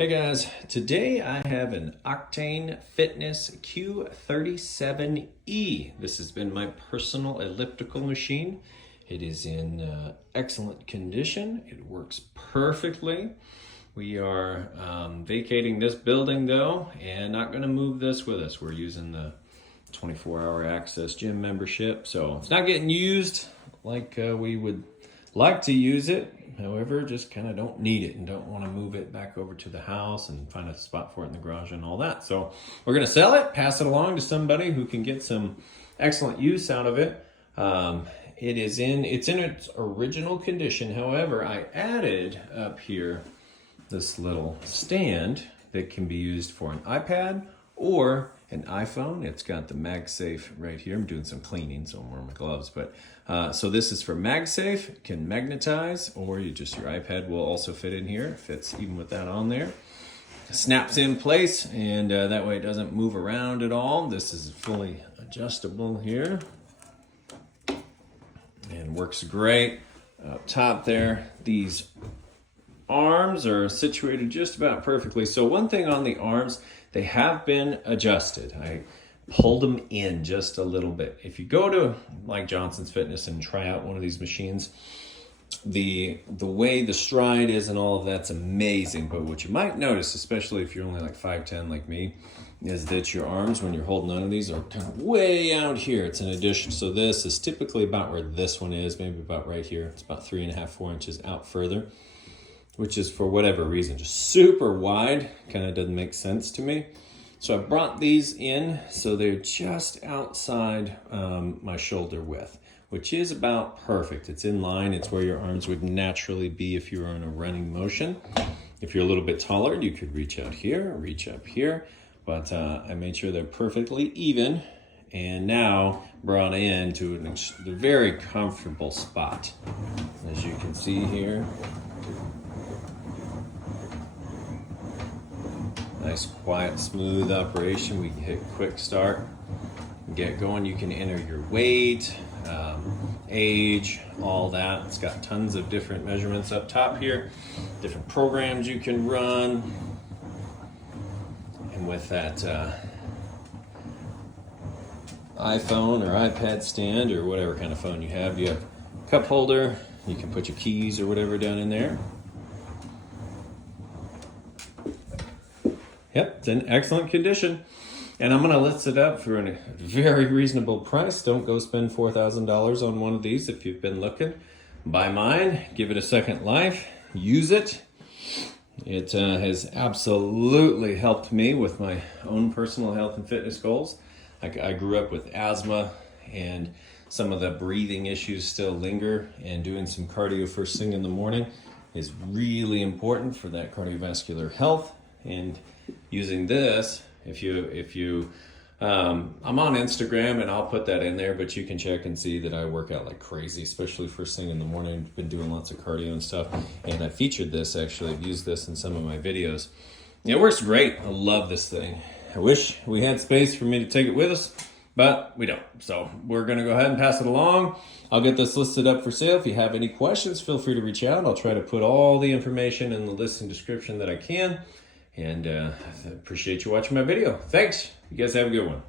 Hey guys, today I have an Octane Fitness Q37e. This has been my personal elliptical machine. It is in excellent condition. It works perfectly. We are vacating this building though, and not going to move this with us. We're using the 24-hour access gym membership, so it's not getting used like we would like to use it. However, just kind of don't need it and don't want to move it back over to the house and find a spot for it in the garage and all that. So we're going to sell it, pass it along to somebody who can get some excellent use out of it. It's in its original condition. However, I added up here this little stand that can be used for an iPad or an iPhone. It's got the MagSafe right here. I'm doing some cleaning, so I'm wearing my gloves. But so this is for MagSafe. It can magnetize, or your iPad will also fit in here. It fits even with that on there. It snaps in place, and that way it doesn't move around at all. This is fully adjustable here, and works great. Up top there, these arms are situated just about perfectly. So one thing on the arms, they have been adjusted. I pulled them in just a little bit. If you go to like Johnson's Fitness and try out one of these machines, the way the stride is and all of that's amazing. But what you might notice, especially if you're only like 5'10" like me, is that your arms, when you're holding on to these, are kind of way out here. It's an addition. So this is typically about where this one is, maybe about right here. It's about 3.5, 4 inches out further, which is for whatever reason just super wide. Kind of doesn't make sense to me. So I brought these in so they're just outside my shoulder width, which is about perfect. It's in line. It's where your arms would naturally be if you were in a running motion. If you're a little bit taller, you could reach out here, reach up here, but I made sure they're perfectly even, and now brought in to a very comfortable spot. As you can see here, nice, quiet, smooth operation. We can hit quick start, get going. You can enter your weight, age, all that. It's got tons of different measurements up top here, different programs you can run. And with that iPhone or iPad stand or whatever kind of phone you have a cup holder. You can put your keys or whatever down in there. Yep, it's in excellent condition. And I'm going to list it up for a very reasonable price. Don't go spend $4,000 on one of these if you've been looking. Buy mine, give it a second life, use it. It has absolutely helped me with my own personal health and fitness goals. I grew up with asthma, and some of the breathing issues still linger, and doing some cardio first thing in the morning is really important for that cardiovascular health. And using this, I'm on Instagram and I'll put that in there, but you can check and see that I work out like crazy, especially first thing in the morning. I've been doing lots of cardio and stuff, and I featured this actually. I've used this in some of my videos. It works great. I love this thing. I wish we had space for me to take it with us, but we don't. So we're going to go ahead and pass it along. I'll get this listed up for sale. If you have any questions, feel free to reach out. I'll try to put all the information in the listing description that I can. And I appreciate you watching my video. Thanks. You guys have a good one.